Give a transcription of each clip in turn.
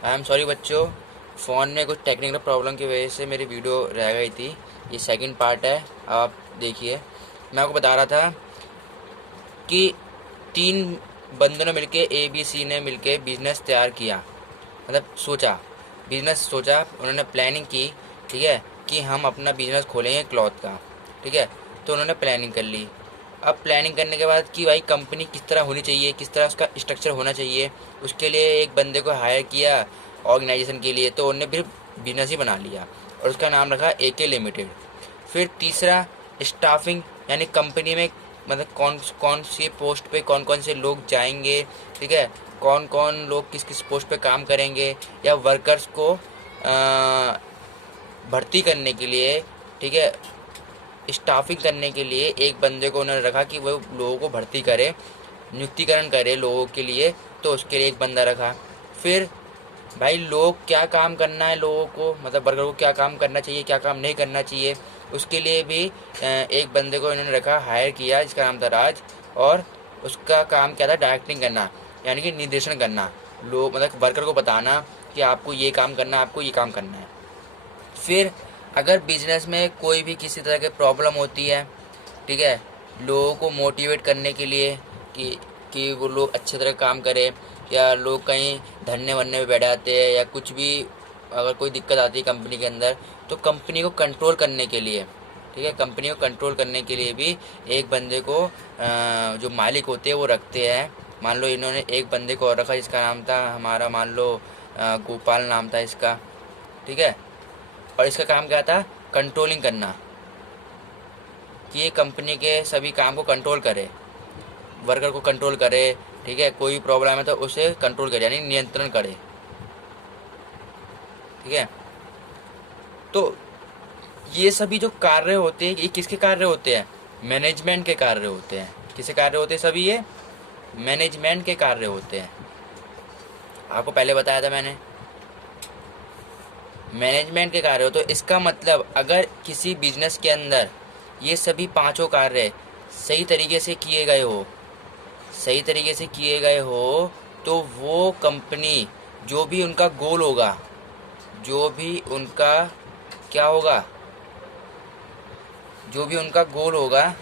I am sorry बच्चों, phone में कुछ टेक्निकल प्रॉब्लम की वजह से मेरी वीडियो रह गई थी। ये सेकंड पार्ट है, आप देखिए। मैं आपको बता रहा था कि 3 बंदों ने मिलके ए बी सी ने मिलके बिज़नेस तैयार किया, मतलब सोचा, बिज़नेस सोचा, उन्होंने प्लानिंग की, ठीक है, कि हम अपना बिज़नेस खोलेंगे क्लॉथ का, ठीक है। तो उन्होंने प्लानिंग कर ली। अब प्लानिंग करने के बाद कि भाई कंपनी किस तरह होनी चाहिए, किस तरह उसका स्ट्रक्चर होना चाहिए, उसके लिए एक बंदे को हायर किया ऑर्गेनाइजेशन के लिए। तो उन्होंने फिर बिजनेस ही बना लिया और उसका नाम रखा AK लिमिटेड। फिर तीसरा, स्टाफिंग, यानी कंपनी में मतलब कौन कौन सी पोस्ट पे कौन कौन से लोग जाएंगे, ठीक है, कौन कौन लोग किस किस पोस्ट पे काम करेंगे, या वर्कर्स को भर्ती करने के लिए, ठीक है, स्टाफिंग करने के लिए एक बंदे को उन्होंने रखा कि वो लोगों को भर्ती करे, नियुक्तिकरण करे लोगों के लिए। तो उसके लिए एक बंदा रखा। फिर भाई लोग क्या काम करना है, लोगों को मतलब वर्कर को क्या काम करना चाहिए, क्या काम नहीं करना चाहिए, उसके लिए भी एक बंदे को इन्होंने रखा, हायर किया, जिसका नाम था राज। और उसका काम क्या था, डायरेक्टिंग करना, यानी कि निर्देशन करना, लोग मतलब वर्कर को बताना कि आपको ये काम करना है, आपको ये काम करना है। फिर अगर बिजनेस में कोई भी किसी तरह की प्रॉब्लम होती है, ठीक है, लोगों को मोटिवेट करने के लिए कि वो लोग अच्छी तरह काम करें, या लोग कहीं धरने वरने में बैठ जाते हैं या कुछ भी, अगर कोई दिक्कत आती है कंपनी के अंदर, तो कंपनी को कंट्रोल करने के लिए, ठीक है, कंपनी को कंट्रोल करने के लिए भी एक बंदे को जो मालिक होते हैं वो रखते हैं। मान लो इन्होंने एक बंदे को और रखा जिसका नाम था हमारा, मान लो गोपाल नाम था इसका, ठीक है। और इसका काम क्या था, कंट्रोलिंग करना, कि ये कंपनी के सभी काम को कंट्रोल करे, वर्कर को कंट्रोल करे, ठीक है, कोई भी प्रॉब्लम है तो उसे कंट्रोल करे, यानी नियंत्रण करे, ठीक है। तो ये सभी जो कार्य होते हैं, ये किसके कार्य होते हैं, मैनेजमेंट के कार्य होते हैं। किसके कार्य होते हैं सभी, ये मैनेजमेंट के कार्य होते हैं। आपको पहले बताया था मैंने, मैनेजमेंट के कार्य हो। तो इसका मतलब अगर किसी बिजनेस के अंदर ये सभी पांचों कार्य सही तरीके से किए गए हो, सही तरीके से किए गए हो, तो वो कंपनी, जो भी उनका गोल होगा, जो भी उनका क्या होगा, जो भी उनका गोल होगा,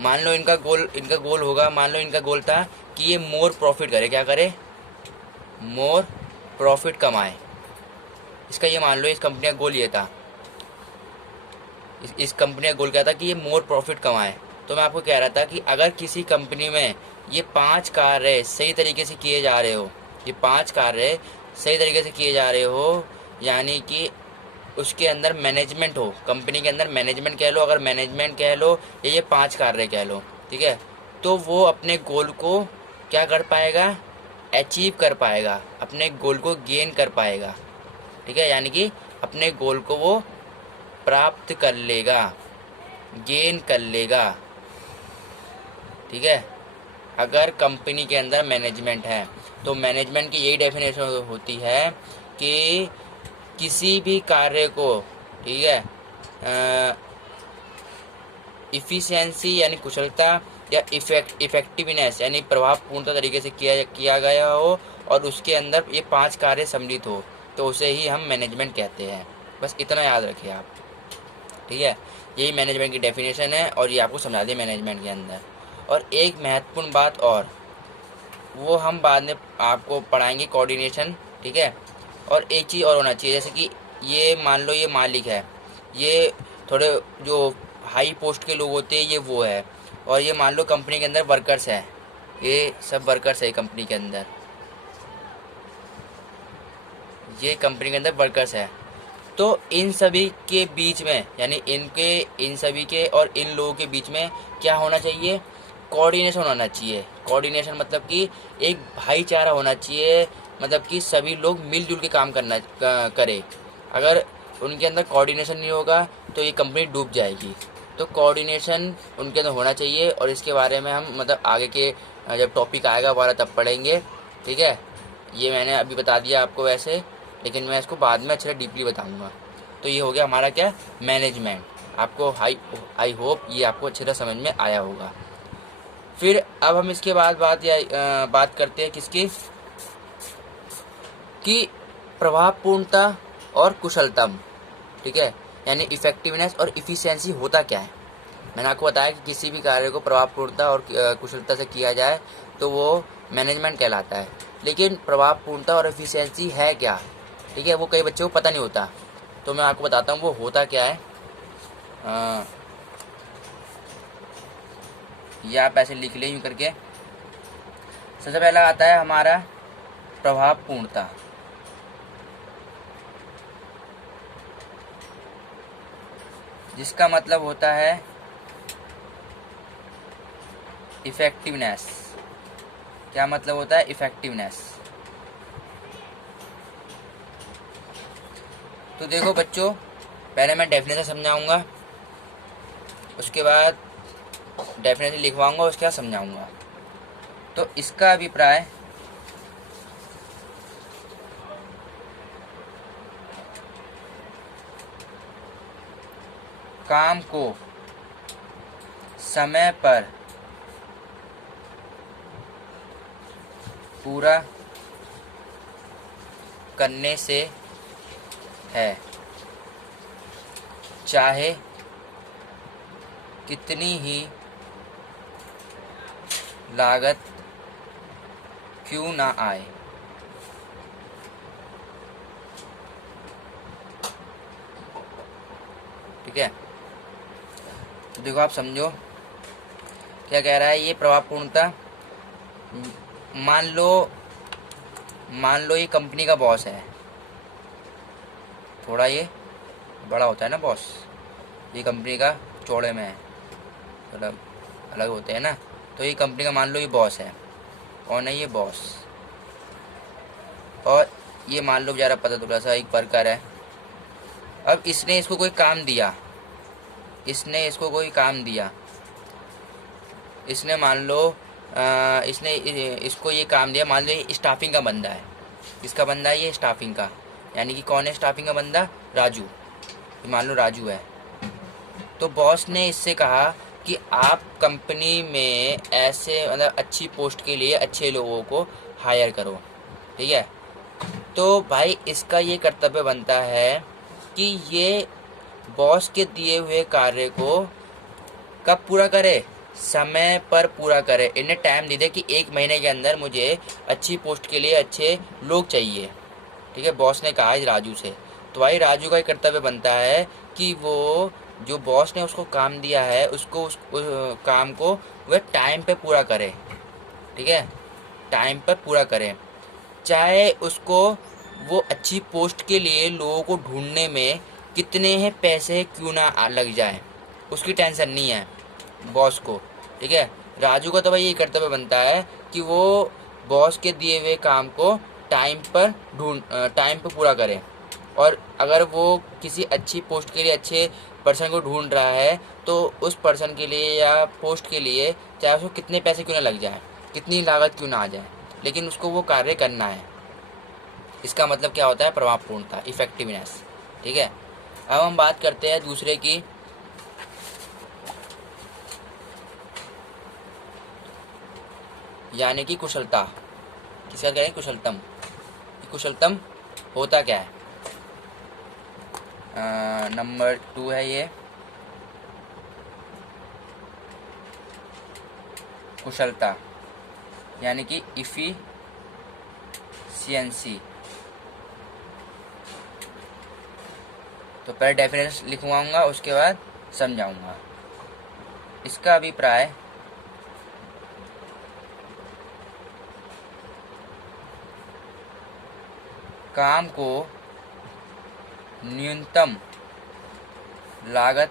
मान लो इनका गोल होगा, मान लो इनका गोल था कि ये मोर प्रॉफिट करे, क्या करे, मोर प्रॉफिट कमाए। इसका ये मान लो इस कंपनी का गोल ये था, इस कंपनी का गोल क्या था कि ये मोर प्रॉफिट कमाए। तो मैं आपको कह रहा था कि अगर किसी कंपनी में ये 5 कार्य सही तरीके से किए जा रहे हो, ये 5 कार्य सही तरीके से किए जा रहे हो, यानी कि उसके अंदर मैनेजमेंट हो, कंपनी के अंदर मैनेजमेंट कह लो, अगर मैनेजमेंट कह लो, या ये 5 कार्य कह लो, ठीक है, तो वो अपने गोल को क्या कर पाएगा, अचीव कर पाएगा, अपने गोल को गेन कर पाएगा, ठीक है, यानी कि अपने गोल को वो प्राप्त कर लेगा, गेन कर लेगा, ठीक है। अगर कंपनी के अंदर मैनेजमेंट है, तो मैनेजमेंट की यही डेफिनेशन होती है कि किसी भी कार्य को, ठीक है, इफ़िशियंसी यानी कुशलता, या इफेक्टिवनेस यानी प्रभावपूर्णता तरीके से किया गया हो, और उसके अंदर ये 5 कार्य सम्मिलित हो, तो उसे ही हम मैनेजमेंट कहते हैं। बस इतना याद रखिए आप, ठीक है। यही मैनेजमेंट की डेफिनेशन है और ये आपको समझा दिया मैनेजमेंट के अंदर। और एक महत्वपूर्ण बात और, वो हम बाद में आपको पढ़ाएंगे, कोऑर्डिनेशन, ठीक है। और एक चीज़ और होना चाहिए, जैसे कि ये मान लो ये मालिक है, ये थोड़े जो हाई पोस्ट के लोग होते हैं ये वो है, और ये मान लो कंपनी के अंदर वर्कर्स है, ये सब वर्कर्स है कंपनी के अंदर, ये कंपनी के अंदर वर्कर्स है। तो इन सभी के बीच में, यानी इन सभी के और इन लोगों के बीच में क्या होना चाहिए, कोऑर्डिनेशन होना चाहिए। कोऑर्डिनेशन मतलब कि एक भाईचारा होना चाहिए, मतलब कि सभी लोग मिलजुल के काम करे। अगर उनके अंदर कोऑर्डिनेशन नहीं होगा तो ये कंपनी डूब जाएगी। तो कोऑर्डिनेशन उनके अंदर होना चाहिए, और इसके बारे में हम मतलब आगे के जब टॉपिक आएगा हमारा तब पढ़ेंगे, ठीक है। ये मैंने अभी बता दिया आपको वैसे, लेकिन मैं इसको बाद में अच्छे डीपली बताऊंगा। तो ये हो गया हमारा क्या, मैनेजमेंट। आपको आई होप ये आपको अच्छे तरह समझ में आया होगा। फिर अब हम इसके बाद बात करते हैं किसकी, कि प्रभावपूर्णता और कुशलतम। ठीक है, यानी इफेक्टिवनेस और इफिशियंसी होता क्या है। मैंने आपको बताया कि किसी भी कार्य को प्रभावपूर्णता और कुशलता से किया जाए तो वो मैनेजमेंट कहलाता है। लेकिन प्रभावपूर्णता और एफिशिएंसी है क्या, ठीक है, वो कई बच्चों को पता नहीं होता। तो मैं आपको बताता हूँ वो होता क्या है। या आप ऐसे लिख लें यूँ करके। सबसे पहला आता है हमारा प्रभावपूर्णता, जिसका मतलब होता है इफेक्टिवनेस। क्या मतलब होता है, इफेक्टिवनेस। तो देखो बच्चों, पहले मैं डेफिनेशन समझाऊंगा, उसके बाद डेफिनेशन लिखवाऊंगा, उसके बाद समझाऊंगा। तो इसका अभिप्राय काम को समय पर पूरा करने से है, चाहे कितनी ही लागत क्यों ना आए। ठीक है, तो देखो आप समझो क्या कह रहा है ये प्रभावपूर्णता। मान लो ये कंपनी का बॉस है, थोड़ा ये बड़ा होता है ना बॉस, ये कंपनी का चौड़े में है, थोड़ा अलग होते हैं ना। तो ये कंपनी का मान लो ये बॉस है, कौन है ये बॉस, और ये मान लो बेचारा पता थोड़ा सा एक वर्कर है। अब इसने इसको कोई काम दिया, इसने मान लो इसने इसको ये काम दिया। मान लो ये स्टाफिंग का बंदा है, किसका बंदा है ये, स्टाफिंग का। यानी कि कौन है स्टाफिंग का बंदा, राजू। मान लो राजू है। तो बॉस ने इससे कहा कि आप कंपनी में ऐसे मतलब अच्छी पोस्ट के लिए अच्छे लोगों को हायर करो। ठीक है, तो भाई इसका ये कर्तव्य बनता है कि ये बॉस के दिए हुए कार्य को कब पूरा करे, समय पर पूरा करे। इन्हें टाइम दे दे कि 1 महीने के अंदर मुझे अच्छी पोस्ट के लिए अच्छे लोग चाहिए। ठीक है, बॉस ने कहा राजू से। तो भाई राजू का एक कर्तव्य बनता है कि वो जो बॉस ने उसको काम दिया है उसको उस काम को वह टाइम पे पूरा करे। ठीक है, टाइम पर पूरा करे, चाहे उसको वो अच्छी पोस्ट के लिए लोगों को ढूंढने में कितने हैं पैसे क्यों ना लग जाए, उसकी टेंशन नहीं है बॉस को। ठीक है, राजू का तो भाई ये कर्तव्य बनता है कि वो बॉस के दिए हुए काम को टाइम पर पूरा करे। और अगर वो किसी अच्छी पोस्ट के लिए अच्छे पर्सन को ढूंढ रहा है तो उस पर्सन के लिए या पोस्ट के लिए चाहे उसको कितने पैसे क्यों ना लग जाए, कितनी लागत क्यों ना आ जाए, लेकिन उसको वो कार्य करना है। इसका मतलब क्या होता है, प्रभावपूर्णता, इफेक्टिवनेस। ठीक है, अब हम बात करते हैं दूसरे की, यानी कि कुशलता। किसका करें, कुशलतम। कुशलतम होता क्या है, नंबर 2 है ये, कुशलता यानी कि इफिशियंसी। तो पहले डेफिनेशन लिखवाऊंगा, उसके बाद समझाऊंगा। इसका अभिप्राय काम को न्यूनतम लागत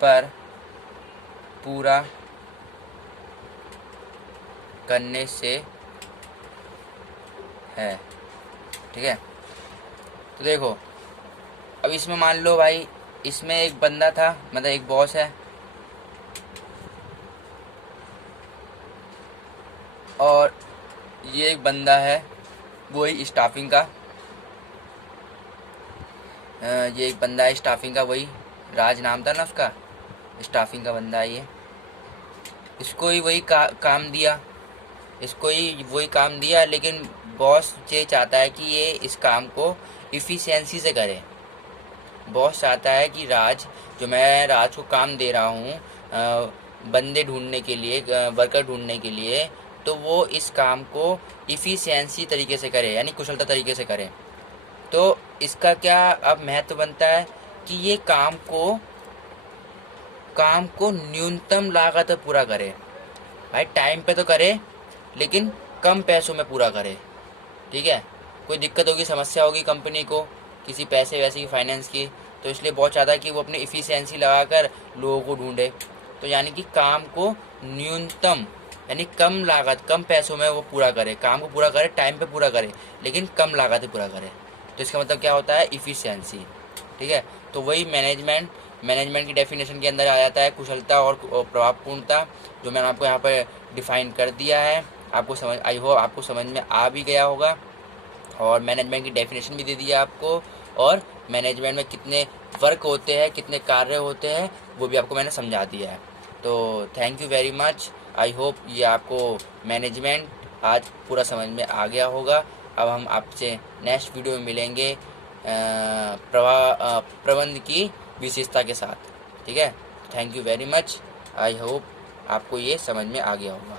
पर पूरा करने से है। ठीक है, तो देखो अब इसमें मान लो भाई इसमें एक बंदा था, मतलब एक बॉस है, और ये एक बंदा है वही स्टाफिंग का, ये एक बंदा है स्टाफिंग का, वही राज नाम था ना उसका, स्टाफिंग का बंदा है ये। इसको ही वही काम दिया, इसको ही वही काम दिया, लेकिन बॉस ये चाहता है कि ये इस काम को इफ़िशियंसी से करे। बॉस चाहता है कि जो मैं राज को काम दे रहा हूँ बंदे ढूंढने के लिए, वर्कर ढूंढने के लिए, तो वो इस काम को इफ़िशियंसी तरीके से करे, यानी कुशलता तरीके से करे। तो इसका क्या अब महत्व बनता है कि ये काम को न्यूनतम लागत में पूरा करे। भाई टाइम पे तो करे, लेकिन कम पैसों में पूरा करे। ठीक है, कोई दिक्कत होगी, समस्या होगी कंपनी को किसी पैसे वैसे की फाइनेंस की, तो इसलिए बहुत चाहता है कि वो अपनी इफ़िशियंसी लगाकर लोगों को ढूंढे। तो यानी कि काम को न्यूनतम, यानी कम लागत कम पैसों में वो पूरा करे, काम को पूरा करे, टाइम पे पूरा करे, लेकिन कम लागत में पूरा करे। तो इसका मतलब क्या होता है? इफ़िशियंसी। ठीक है, तो वही मैनेजमेंट की डेफिनेशन के अंदर आ जाता है कुशलता और प्रभावपूर्णता, जो मैंने आपको यहाँ पर डिफ़ाइन कर दिया है। आपको समझ, आई होप आपको समझ में आ भी गया होगा, और मैनेजमेंट की डेफिनेशन भी दे दिया आपको, और मैनेजमेंट में कितने वर्क होते हैं, कितने कार्य होते हैं, वो भी आपको मैंने समझा दिया है। तो thank you very much. I hope ये आपको मैनेजमेंट आज पूरा समझ में आ गया होगा। अब हम आपसे नेक्स्ट वीडियो में मिलेंगे प्रबंध की विशेषता के साथ। ठीक है, thank you very much. I hope आपको ये समझ में आ गया होगा।